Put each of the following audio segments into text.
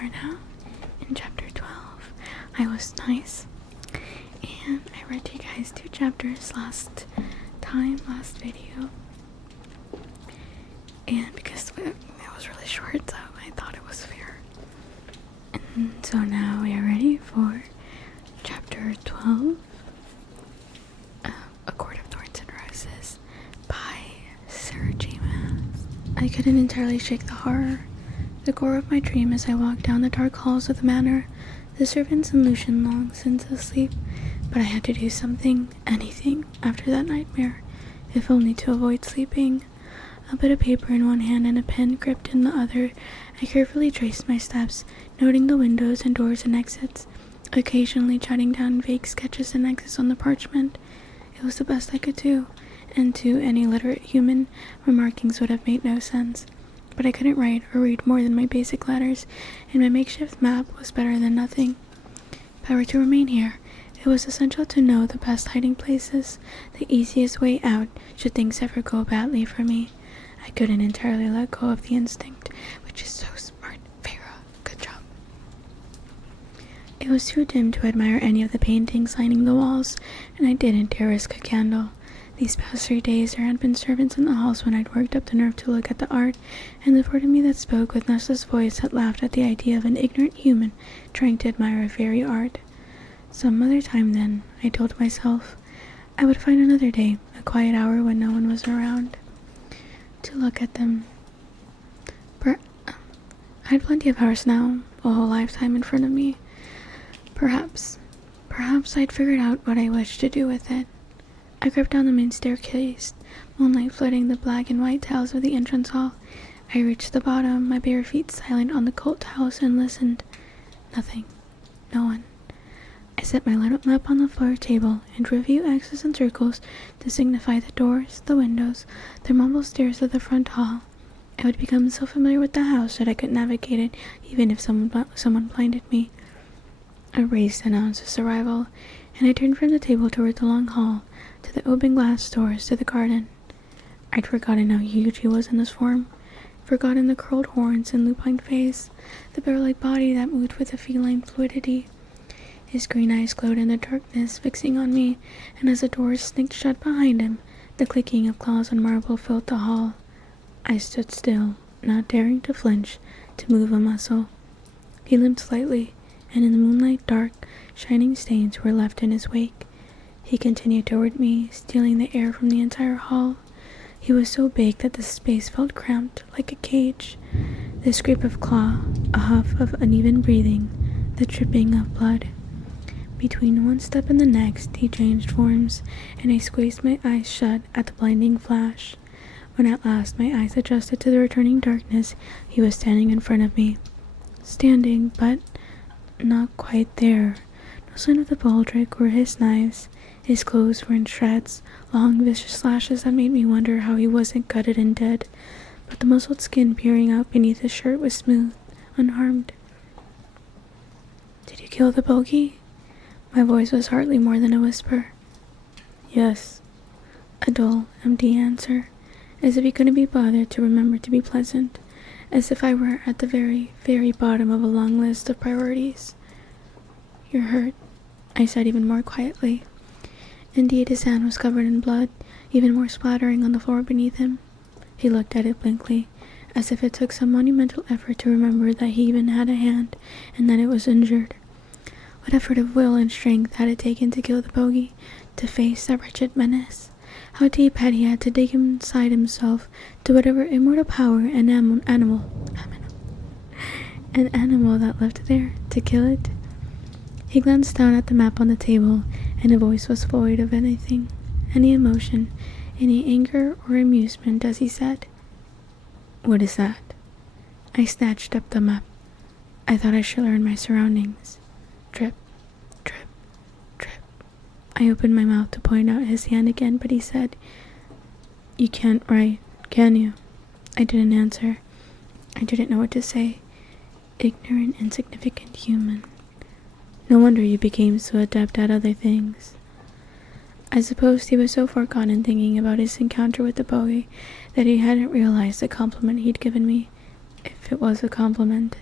are now in chapter 12. I was nice, and I read you guys 2 chapters last video, and because it was really short, so I thought it was fair. And so now we are ready for chapter 12, A Court of Thorns and Roses by Sarah J. Maas. I couldn't entirely shake the horror, the gore of my dream as I walked down the dark halls of the manor. The servants and Lucian long since asleep, but I had to do something, anything, after that nightmare, if only to avoid sleeping. A bit of paper in one hand and a pen gripped in the other, I carefully traced my steps, noting the windows and doors and exits, occasionally jotting down vague sketches and exits on the parchment. It was the best I could do, and to any literate human, my markings would have made no sense. But I couldn't write or read more than my basic letters, and my makeshift map was better than nothing. If I were to remain here, it was essential to know the best hiding places, the easiest way out should things ever go badly for me. I couldn't entirely let go of the instinct, which is so smart. Farah, good job. It was too dim to admire any of the paintings lining the walls, and I didn't dare risk a candle. These past 3 days there had been servants in the halls when I'd worked up the nerve to look at the art, and the part of me that spoke with Nessa's voice had laughed at the idea of an ignorant human trying to admire a fairy art. Some other time then, I told myself, I would find another day, a quiet hour when no one was around, to look at them. I had plenty of hours now, a whole lifetime in front of me. Perhaps I'd figured out what I wished to do with it. I crept down the main staircase, moonlight flooding the black and white tiles of the entrance hall. I reached the bottom, my bare feet silent on the cold tiles, and listened. Nothing. No one. I set my little map on the floor table and drew a few X's and circles to signify the doors, the windows, the marble stairs of the front hall. I would become so familiar with the house that I could navigate it even if someone blinded me. A race announced its arrival, and I turned from the table toward the long hall, to the open glass doors to the garden. I'd forgotten how huge he was in this form, forgotten the curled horns and lupine face, the bear-like body that moved with a feline fluidity. His green eyes glowed in the darkness, fixing on me, and as the doors sneaked shut behind him, the clicking of claws on marble filled the hall. I stood still, not daring to flinch, to move a muscle. He limped slightly, and in the moonlight dark, shining stains were left in his wake. He continued toward me, stealing the air from the entire hall. He was so big that the space felt cramped, like a cage. The scrape of claw, a huff of uneven breathing, the dripping of blood. Between one step and the next, he changed forms, and I squeezed my eyes shut at the blinding flash. When at last my eyes adjusted to the returning darkness, he was standing in front of me. Standing, but not quite there. No sign of the baldric or his knives. His clothes were in shreds, long vicious slashes that made me wonder how he wasn't gutted and dead, but the muscled skin peering out beneath his shirt was smooth, unharmed. "Did you kill the bogey?" My voice was hardly more than a whisper. "Yes." A dull, empty answer, as if he couldn't be bothered to remember to be pleasant, as if I were at the very, very bottom of a long list of priorities. "You're hurt," I said even more quietly. Indeed, his hand was covered in blood, even more splattering on the floor beneath him. He looked at it blankly, as if it took some monumental effort to remember that he even had a hand, and that it was injured. What effort of will and strength had it taken to kill the bogey, to face that wretched menace? How deep had he had to dig inside himself, to whatever immortal power an animal that lived there, to kill it? He glanced down at the map on the table, and his voice was void of anything, any emotion, any anger or amusement as he said, "What is that?" I snatched up the map. I thought I should learn my surroundings. Drip, drip, drip. I opened my mouth to point out his hand again, but he said, "You can't write, can you?" I didn't answer. I didn't know what to say. Ignorant, insignificant human. No wonder you became so adept at other things. I supposed he was so far gone in thinking about his encounter with the bogey that he hadn't realized the compliment he'd given me, if it was a compliment.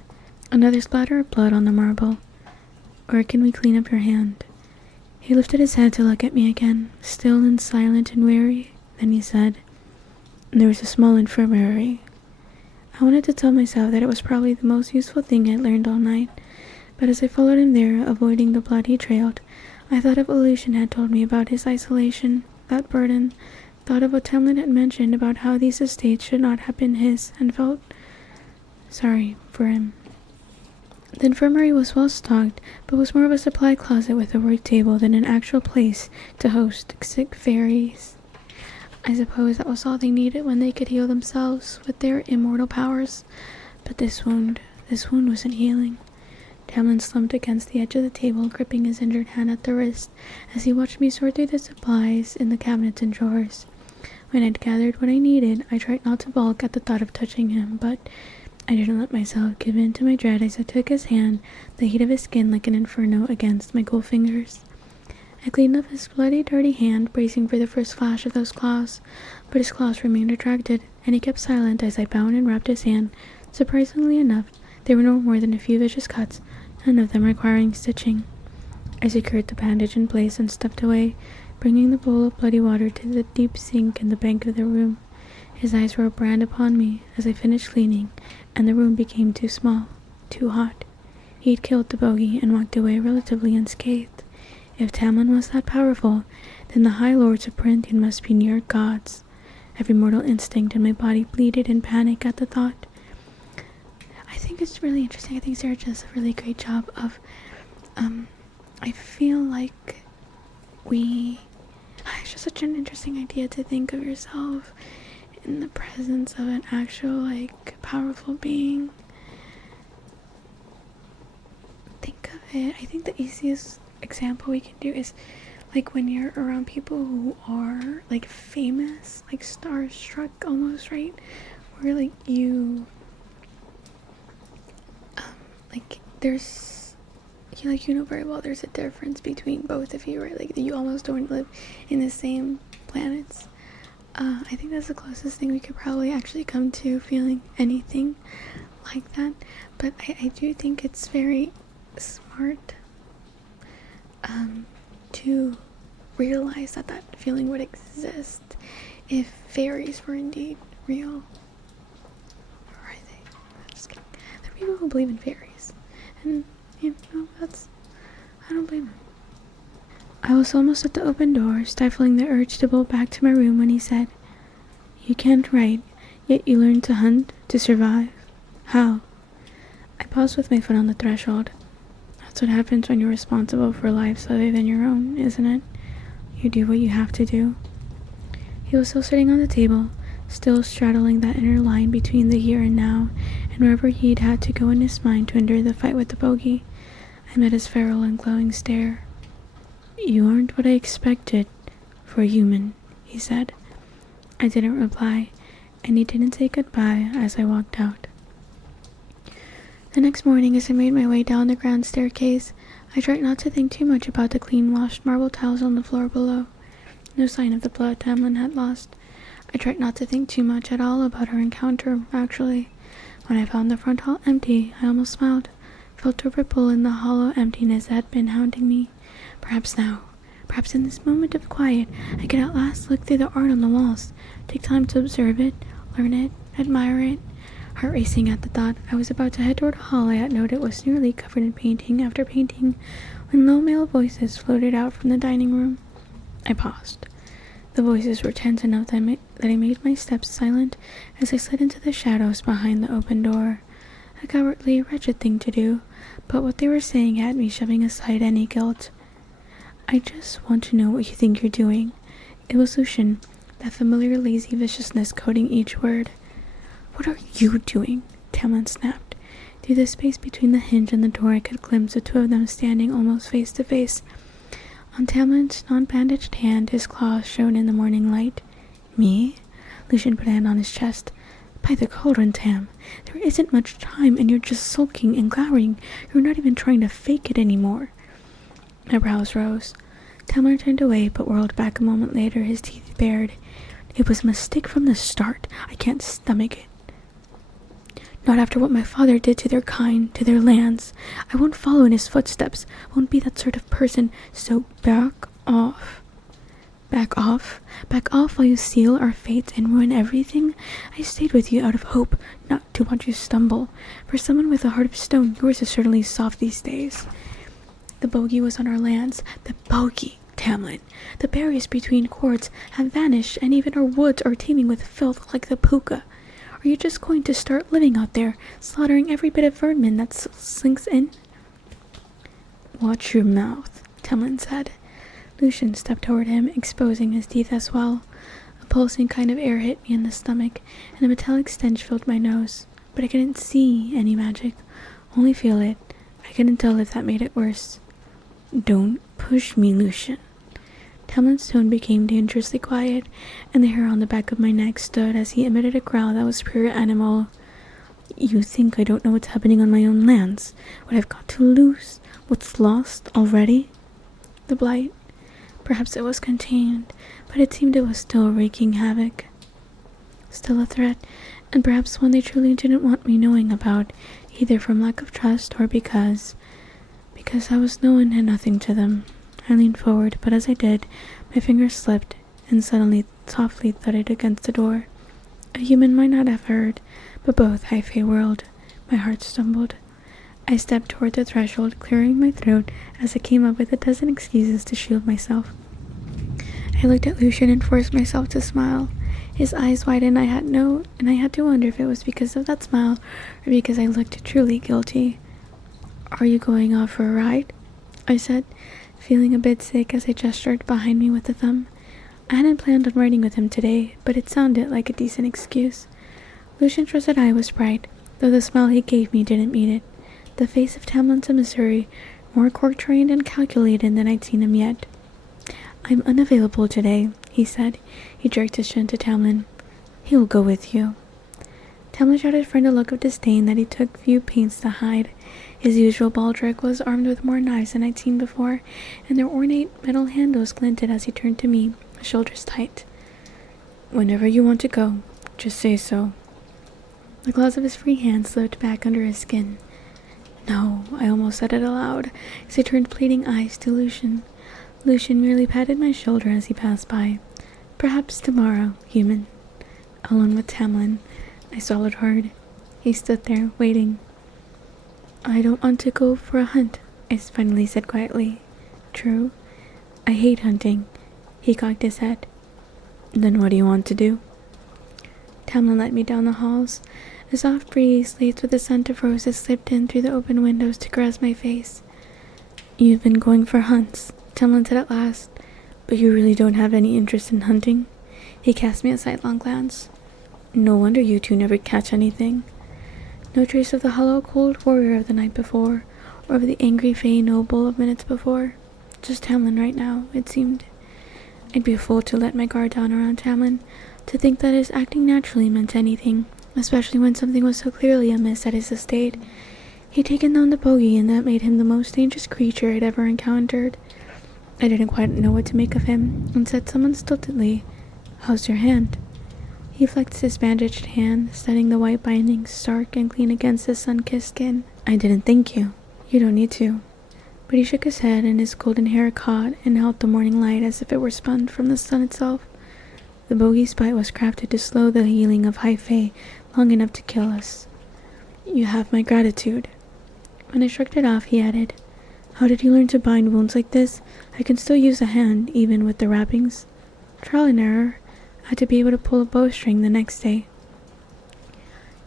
Another splatter of blood on the marble. Or can we clean up your hand? He lifted his head to look at me again, still and silent and weary. Then he said, there was a small infirmary. I wanted to tell myself that it was probably the most useful thing I'd learned all night, but as I followed him there, avoiding the blood he trailed, I thought of what Lucian had told me about his isolation, that burden, thought of what Tamlin had mentioned about how these estates should not have been his, and felt sorry for him. The infirmary was well stocked, but was more of a supply closet with a work table than an actual place to host sick fairies. I suppose that was all they needed when they could heal themselves with their immortal powers. But this wound wasn't healing. Tamlin slumped against the edge of the table, gripping his injured hand at the wrist, as he watched me sort through the supplies in the cabinets and drawers. When I'd gathered what I needed, I tried not to balk at the thought of touching him, but I didn't let myself give in to my dread as I took his hand, the heat of his skin like an inferno against my cold fingers. I cleaned up his bloody, dirty hand, bracing for the first flash of those claws, but his claws remained retracted, and he kept silent as I bound and wrapped his hand. Surprisingly enough, there were no more than a few vicious cuts, none of them requiring stitching. I secured the bandage in place and stepped away, bringing the bowl of bloody water to the deep sink in the bank of the room. His eyes were a brand upon me as I finished cleaning, and the room became too small, too hot. He'd killed the bogey and walked away relatively unscathed. If Tamlin was that powerful, then the High Lords of Parinthian must be near gods. Every mortal instinct in my body bleated in panic at the thought. I think it's really interesting. I think Sarah does a really great job of, I feel like it's just such an interesting idea to think of yourself in the presence of an actual, powerful being. Think of it. I think the easiest example we can do is, when you're around people who are, famous, starstruck almost, right? Where, you, there's, you know very well there's a difference between both of you, right? You almost don't live in the same planets. I think that's the closest thing we could probably actually come to feeling anything like that. But I do think it's very smart to realize that that feeling would exist if fairies were indeed real. Or are they? I'm just kidding. There are people who believe in fairies. And, I don't blame them. I was almost at the open door, stifling the urge to bolt back to my room when he said, "You can't write, yet you learn to hunt, to survive. How?" I paused with my foot on the threshold. That's what happens when you're responsible for lives other than your own, isn't it? You do what you have to do. He was still sitting on the table, still straddling that inner line between the here and now, and wherever he'd had to go in his mind to endure the fight with the bogey. I met his feral and glowing stare. "You aren't what I expected for a human," he said. I didn't reply, and he didn't say goodbye as I walked out. The next morning, as I made my way down the grand staircase, I tried not to think too much about the clean-washed marble tiles on the floor below. No sign of the blood Tamlin had lost. I tried not to think too much at all about our encounter, actually. When I found the front hall empty, I almost smiled, felt a ripple in the hollow emptiness that had been hounding me. Perhaps now, perhaps in this moment of quiet, I could at last look through the art on the walls, take time to observe it, learn it, admire it. Heart racing at the thought, I was about to head toward a hall I had noted was nearly covered in painting after painting, when low male voices floated out from the dining room. I paused. The voices were tense enough that I made my steps silent as I slid into the shadows behind the open door. A cowardly, wretched thing to do, but what they were saying had me shoving aside any guilt. "I just want to know what you think you're doing." It was Lucian, that familiar lazy viciousness coding each word. "What are you doing?" Tamlin snapped. Through the space between the hinge and the door I could glimpse the two of them standing almost face to face. On Tamlin's non-bandaged hand, his claws shone in the morning light. "Me?" Lucian put a hand on his chest. "By the cauldron, Tam. There isn't much time, and you're just sulking and glowering. You're not even trying to fake it anymore." My brows rose. Tamlin turned away, but whirled back a moment later, his teeth bared. "It was a mistake from the start. I can't stomach it." Not after what my father did to their kind, to their lands. I won't follow in his footsteps. Won't be that sort of person. So back off. Back off? Back off while you seal our fates and ruin everything? I stayed with you out of hope, not to watch you stumble. For someone with a heart of stone, yours is certainly soft these days. The bogey was on our lands. The bogey, Tamlin. The barriers between cords have vanished, and even our woods are teeming with filth like the puka. Are you just going to start living out there, slaughtering every bit of vermin that slinks in? Watch your mouth, Tamlin said. Lucian stepped toward him, exposing his teeth as well. A pulsing kind of air hit me in the stomach, and a metallic stench filled my nose. But I couldn't see any magic, only feel it. I couldn't tell if that made it worse. Don't push me, Lucian. Tamlin's tone became dangerously quiet, and the hair on the back of my neck stood as he emitted a growl that was pure animal. You think I don't know what's happening on my own lands? What I've got to lose? What's lost already? The blight. Perhaps it was contained, but it seemed it was still wreaking havoc. Still a threat, and perhaps one they truly didn't want me knowing about, either from lack of trust or because I was no one and nothing to them. I leaned forward, but as I did, my fingers slipped and suddenly softly thudded against the door. A human might not have heard, but both High-Fae whirled. My heart stumbled. I stepped toward the threshold, clearing my throat as I came up with a dozen excuses to shield myself. I looked at Lucian and forced myself to smile. His eyes widened, and I had to wonder if it was because of that smile or because I looked truly guilty. Are you going off for a ride? I said, feeling a bit sick as I gestured behind me with a thumb. I hadn't planned on riding with him today, but it sounded like a decent excuse. Lucian's russet eye was bright, though the smile he gave me didn't meet it. The face of Tamlin's emissary, more cork-trained and calculated than I'd seen him yet. I'm unavailable today, he said. He jerked his chin to Tamlin. He will go with you. Tamlin shot his friend a look of disdain that he took few pains to hide. His usual baldric was armed with more knives than I'd seen before, and their ornate metal handles glinted as he turned to me, shoulders tight. Whenever you want to go, just say so. The claws of his free hand slipped back under his skin. No, I almost said it aloud, as I turned pleading eyes to Lucian. Lucian merely patted my shoulder as he passed by. Perhaps tomorrow, human. Alone with Tamlin, I swallowed hard. He stood there, waiting. I don't want to go for a hunt, I finally said quietly. True. I hate hunting. He cocked his head. Then what do you want to do? Tamlin led me down the halls. A soft breeze, laced with the scent of roses, slipped in through the open windows to caress my face. You've been going for hunts, Tamlin said at last, but you really don't have any interest in hunting? He cast me a sidelong glance. No wonder you two never catch anything. No trace of the hollow, cold warrior of the night before, or of the angry Fae noble of minutes before. Just Tamlin right now, it seemed. I'd be a fool to let my guard down around Tamlin, to think that his acting naturally meant anything, especially when something was so clearly amiss at his estate. He'd taken down the bogey, and that made him the most dangerous creature I'd ever encountered. I didn't quite know what to make of him, and said somewhat stiltedly, How's your hand? He flexed his bandaged hand, studying the white bindings stark and clean against his sun-kissed skin. I didn't thank you. You don't need to. But he shook his head, and his golden hair caught and held the morning light as if it were spun from the sun itself. The bogey's bite was crafted to slow the healing of High-Fae long enough to kill us. You have my gratitude. When I shrugged it off, he added, How did you learn to bind wounds like this? I can still use a hand, even with the wrappings. Trial and error. I had to be able to pull a bowstring the next day.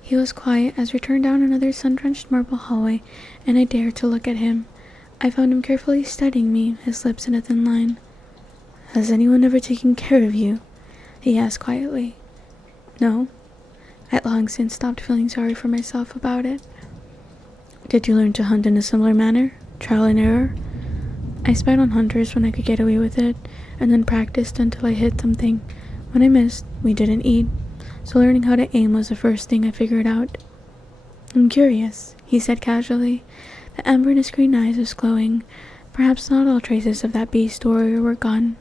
He was quiet as we turned down another sun-drenched marble hallway, and I dared to look at him. I found him carefully studying me, his lips in a thin line. Has anyone ever taken care of you? He asked quietly. No. I'd long since stopped feeling sorry for myself about it. Did you learn to hunt in a similar manner? Trial and error? I spied on hunters when I could get away with it, and then practiced until I hit something. When I missed, we didn't eat, so learning how to aim was the first thing I figured out. I'm curious, he said casually. The amber in his green eyes was glowing. Perhaps not all traces of that beast warrior were gone.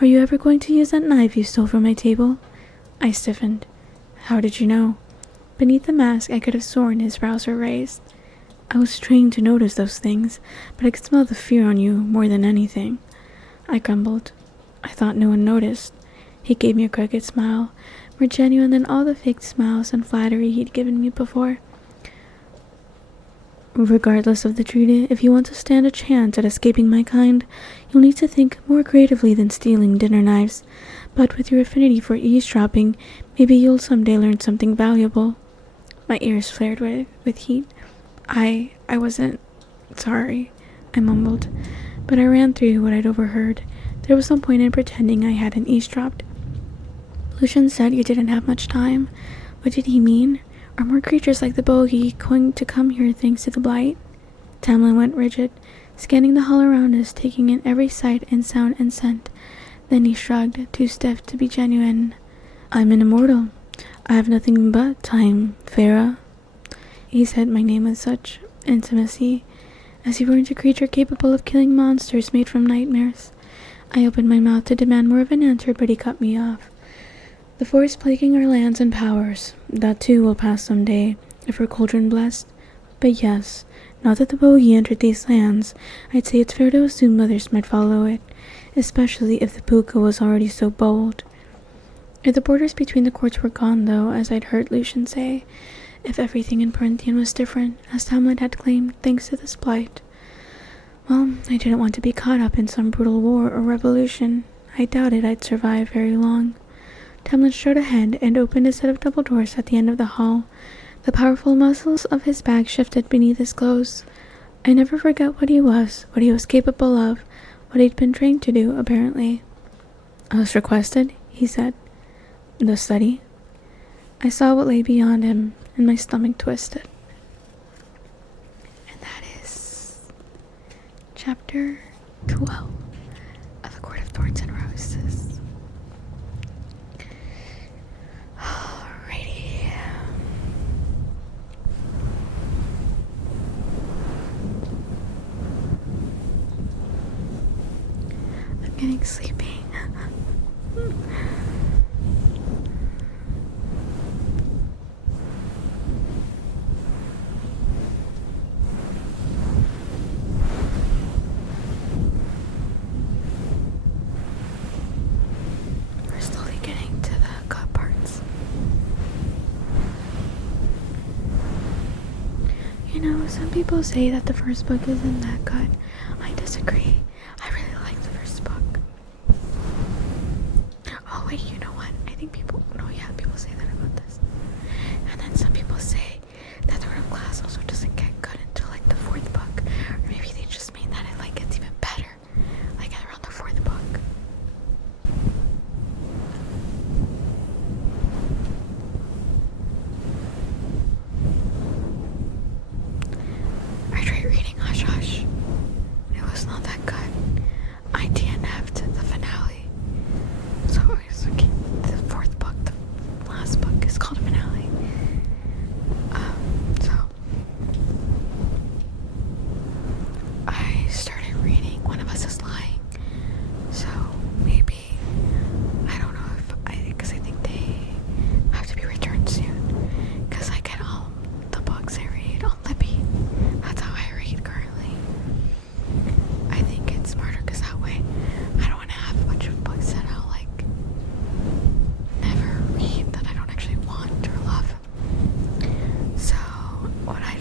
Are you ever going to use that knife you stole from my table? I stiffened. How did you know? Beneath the mask, I could have sworn his brows were raised. I was trained to notice those things, but I could smell the fear on you more than anything. I grumbled. I thought no one noticed. He gave me a crooked smile, more genuine than all the fake smiles and flattery he'd given me before. Regardless of the treaty, if you want to stand a chance at escaping my kind, you'll need to think more creatively than stealing dinner knives. But with your affinity for eavesdropping, maybe you'll someday learn something valuable. My ears flared with heat. I wasn't sorry, I mumbled, but I ran through what I'd overheard. There was some point in pretending I hadn't eavesdropped. Lucian said you didn't have much time. What did he mean? Are more creatures like the bogey going to come here thanks to the blight? Tamlin went rigid, scanning the hall around us, taking in every sight and sound and scent. Then he shrugged, too stiff to be genuine. I'm an immortal. I have nothing but time, Farah. He said my name with such intimacy, as he weren't a creature capable of killing monsters made from nightmares. I opened my mouth to demand more of an answer, but he cut me off. The force plaguing our lands and powers, that too will pass some day, if her cauldron blessed. But yes, now that the bogey entered these lands, I'd say it's fair to assume others might follow it, especially if the puka was already so bold. If the borders between the courts were gone, though, as I'd heard Lucian say, if everything in Parinthian was different, as Tamlin had claimed, thanks to this blight, well, I didn't want to be caught up in some brutal war or revolution. I doubted I'd survive very long. Tamlin strode ahead and opened a set of double doors at the end of the hall. The powerful muscles of his back shifted beneath his clothes. I never forgot what he was capable of, what he'd been trained to do, apparently. As requested, he said. The study. I saw what lay beyond him, and my stomach twisted. And that is chapter 12 of The Court of Thorns and Roses. Alrighty. I'm getting sleepy. We're slowly getting to the gut parts. You know, some people say that the first book isn't that good. I disagree. I really like the first book. Oh wait, you know what? I think people say that about this. And then some people say that the Word of Glass also doesn't get good until like the fourth book. Or maybe they just mean that it like gets even better, like around the fourth book. I tried reading Hush Hush. It was not that good. I DNF'd the finale. So it's okay. The fourth book, the last book, is called Finale. So I started reading One of Us is Lying. So maybe, I don't know because I think they have to be returned soon. Because I get all the books I read on Libby. That's how I read currently. I think it's smarter because that way I don't want to have a bunch of books that I'll like never read, that I don't actually want or love. So what I